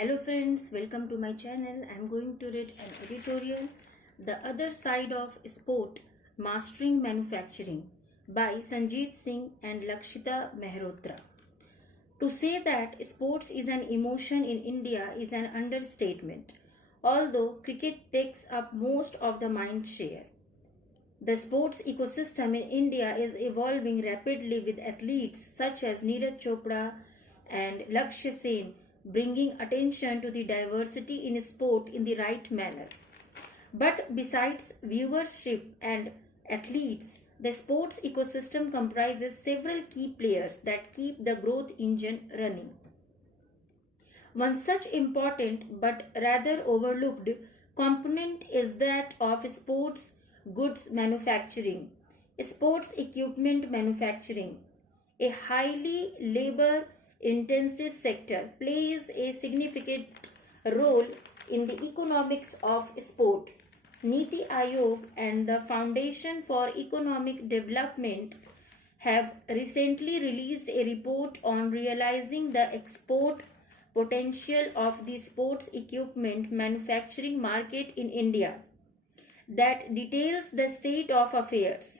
Hello friends, welcome to my channel. I am going to read an editorial, The Other Side of Sport, Mastering Manufacturing by Sanjeet Singh and Lakshita Mehrotra. To say that sports is an emotion in India is an understatement, although cricket takes up most of the mind share. The sports ecosystem in India is evolving rapidly with athletes such as Neeraj Chopra and Lakshya Sen bringing attention to the diversity in sport in the right manner. But besides viewership and athletes, the sports ecosystem comprises several key players that keep the growth engine running. One such important but rather overlooked component is that of sports goods manufacturing, sports equipment manufacturing. A highly labor intensive sector plays a significant role in the economics of sport. Niti Aayog and the Foundation for Economic Development have recently released a report on realizing the export potential of the sports equipment manufacturing market in India that details the state of affairs.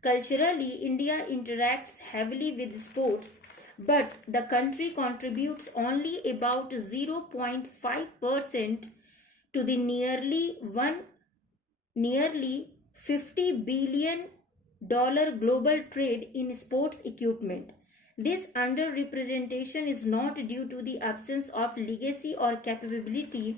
Culturally, India interacts heavily with sports, but the country contributes only about 0.5% to the nearly $50 billion global trade in sports equipment. This underrepresentation is not due to the absence of legacy or capability.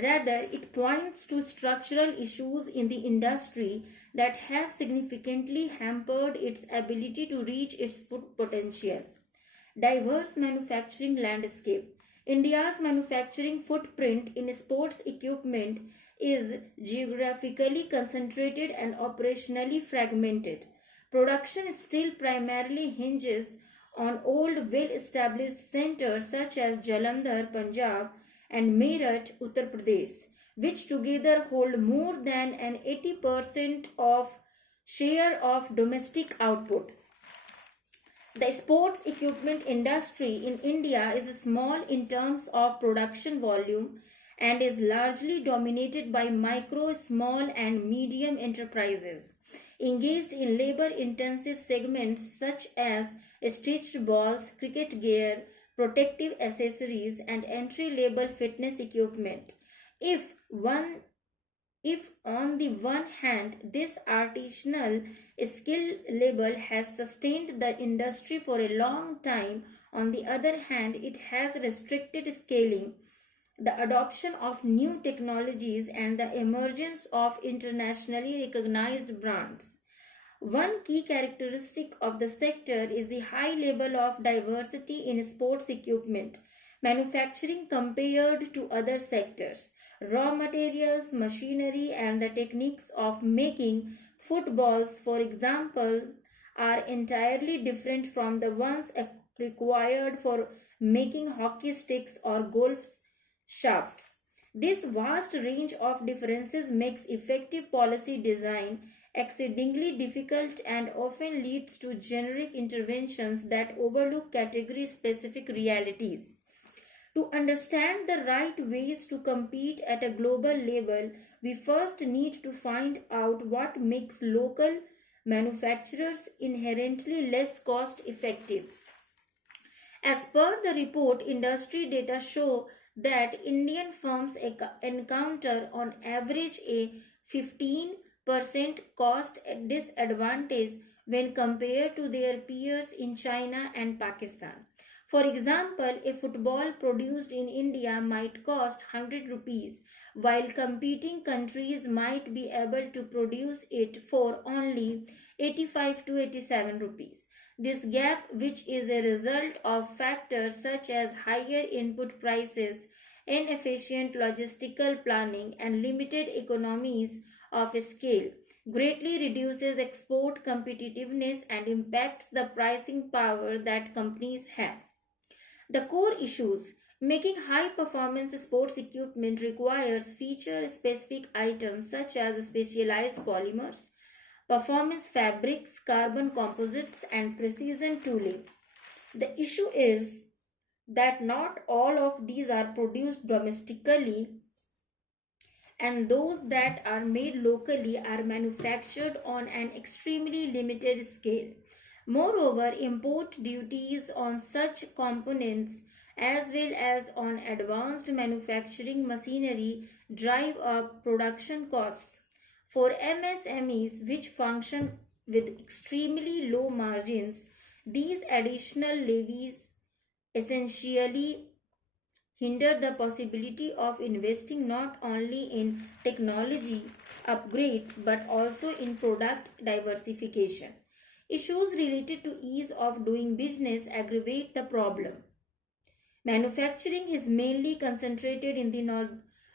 Rather, it points to structural issues in the industry that have significantly hampered its ability to reach its full potential. Diverse manufacturing landscape. India's manufacturing footprint in sports equipment is geographically concentrated and operationally fragmented. Production still primarily hinges on old well-established centers such as Jalandhar, Punjab, and Meerut, Uttar Pradesh, which together hold more than an 80% of share of domestic output. The sports equipment industry in India is small in terms of production volume and is largely dominated by micro, small and medium enterprises engaged in labor-intensive segments such as stitched balls, cricket gear, protective accessories and entry-level fitness equipment. If on the one hand this artisanal skill level has sustained the industry for a long time, on the other hand it has restricted scaling, the adoption of new technologies and the emergence of internationally recognized brands. One key characteristic of the sector is the high level of diversity in sports equipment manufacturing compared to other sectors. Raw materials, machinery, and the techniques of making footballs, for example, are entirely different from the ones required for making hockey sticks or golf shafts. This vast range of differences makes effective policy design exceedingly difficult and often leads to generic interventions that overlook category specific realities. To understand the right ways to compete at a global level, we first need to find out what makes local manufacturers inherently less cost effective. As per the report, industry data show that Indian firms encounter on average a 15% cost disadvantage when compared to their peers in China and Pakistan. For example, a football produced in India might cost 100 rupees, while competing countries might be able to produce it for only 85 to 87 rupees. This gap, which is a result of factors such as higher input prices, inefficient logistical planning, and limited economies of scale, greatly reduces export competitiveness and impacts the pricing power that companies have. The core issues. Making high performance sports equipment requires feature specific items such as specialized polymers, performance fabrics, carbon composites, and precision tooling. The issue is that not all of these are produced domestically, and those that are made locally are manufactured on an extremely limited scale. Moreover, import duties on such components as well as on advanced manufacturing machinery drive up production costs. For MSMEs, which function with extremely low margins, these additional levies essentially hinder the possibility of investing not only in technology upgrades but also in product diversification. Issues related to ease of doing business aggravate the problem. Manufacturing is mainly concentrated in the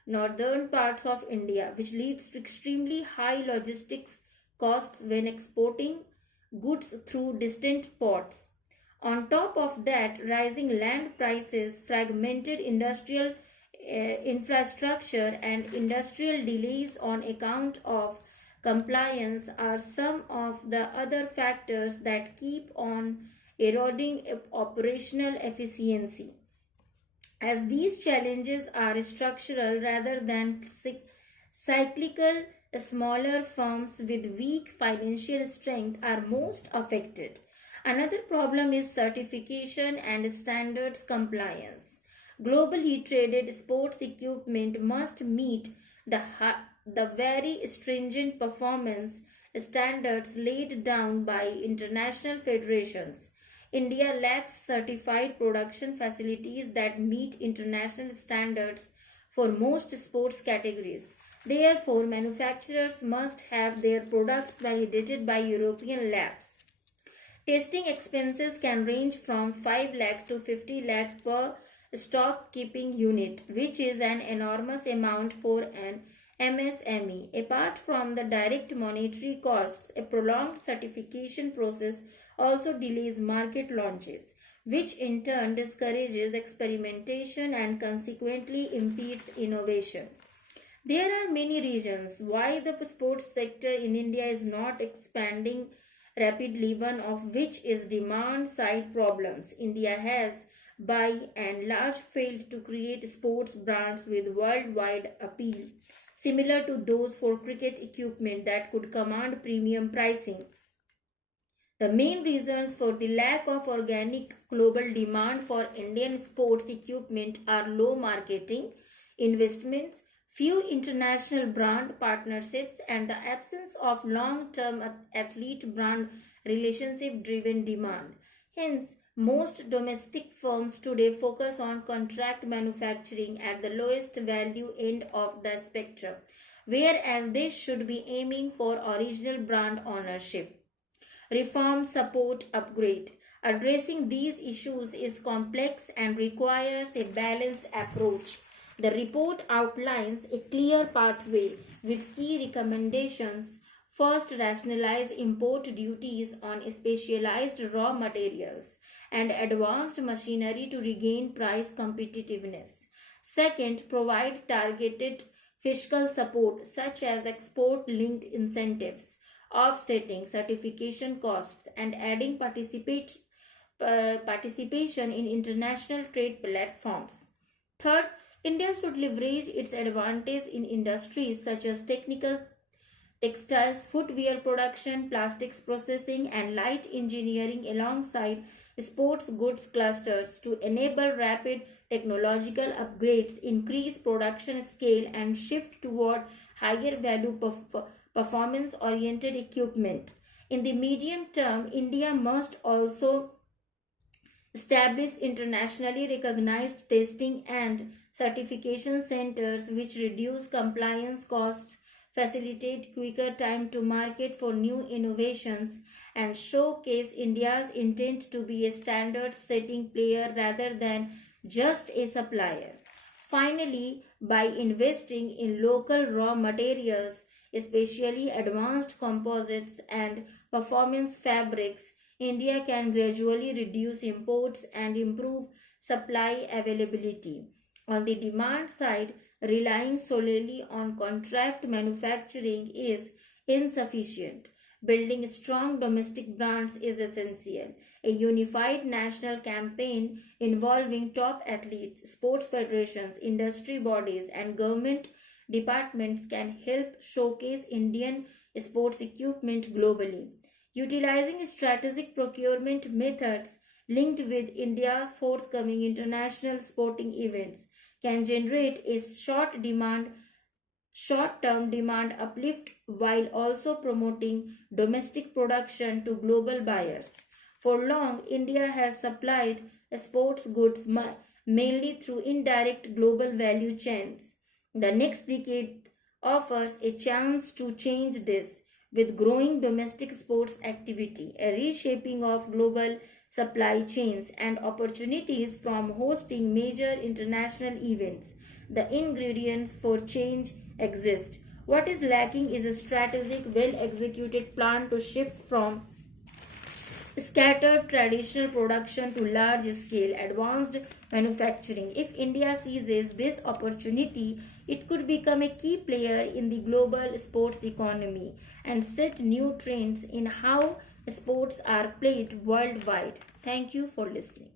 northern parts of India, which leads to extremely high logistics costs when exporting goods through distant ports. On top of that, rising land prices, fragmented industrial infrastructure, and industrial delays on account of compliance are some of the other factors that keep on eroding operational efficiency. As these challenges are structural rather than cyclical, smaller firms with weak financial strength are most affected. Another problem is certification and standards compliance. Globally traded sports equipment must meet the very stringent performance standards laid down by international federations. India lacks certified production facilities that meet international standards for most sports categories. Therefore, manufacturers must have their products validated by European labs. Testing expenses can range from 5 lakh to 50 lakh per stock keeping unit, which is an enormous amount for an MSME. Apart from the direct monetary costs, a prolonged certification process also delays market launches, which in turn discourages experimentation and consequently impedes innovation. There are many reasons why the sports sector in India is not expanding rapidly, one of which is demand side problems. India has by and large failed to create sports brands with worldwide appeal, similar to those for cricket equipment that could command premium pricing. The main reasons for the lack of organic global demand for Indian sports equipment are low marketing investments, few international brand partnerships, and the absence of long-term athlete brand relationship driven demand. Hence, most domestic firms today focus on contract manufacturing at the lowest value end of the spectrum, whereas they should be aiming for original brand ownership. Reform, support, upgrade. Addressing these issues is complex and requires a balanced approach. The report outlines a clear pathway with key recommendations. First, rationalize import duties on specialized raw materials and advanced machinery to regain price competitiveness. Second, provide targeted fiscal support such as export linked incentives, offsetting certification costs, and adding participation in international trade platforms. Third, India should leverage its advantage in industries such as technical textiles, footwear production, plastics processing, and light engineering alongside sports goods clusters to enable rapid technological upgrades, increase production scale, and shift toward higher value performance oriented equipment. In the medium term, India must also establish internationally recognized testing and certification centers which reduce compliance costs, facilitate quicker time to market for new innovations, and showcase India's intent to be a standard setting player rather than just a supplier. Finally, by investing in local raw materials, especially advanced composites and performance fabrics, India can gradually reduce imports and improve supply availability. On the demand side, relying solely on contract manufacturing is insufficient. Building strong domestic brands is essential. A unified national campaign involving top athletes, sports federations, industry bodies, and government departments can help showcase Indian sports equipment globally. Utilizing strategic procurement methods linked with India's forthcoming international sporting events can generate a short-term demand uplift while also promoting domestic production to global buyers. For long, India has supplied sports goods mainly through indirect global value chains. The next decade offers a chance to change this with growing domestic sports activity, a reshaping of global supply chains, and opportunities from hosting major international events. The ingredients for change exist. What is lacking is a strategic, well executed plan to shift from scattered traditional production to large scale advanced manufacturing. If India seizes this opportunity, it could become a key player in the global sports economy and set new trends in how sports are played worldwide. Thank you for listening.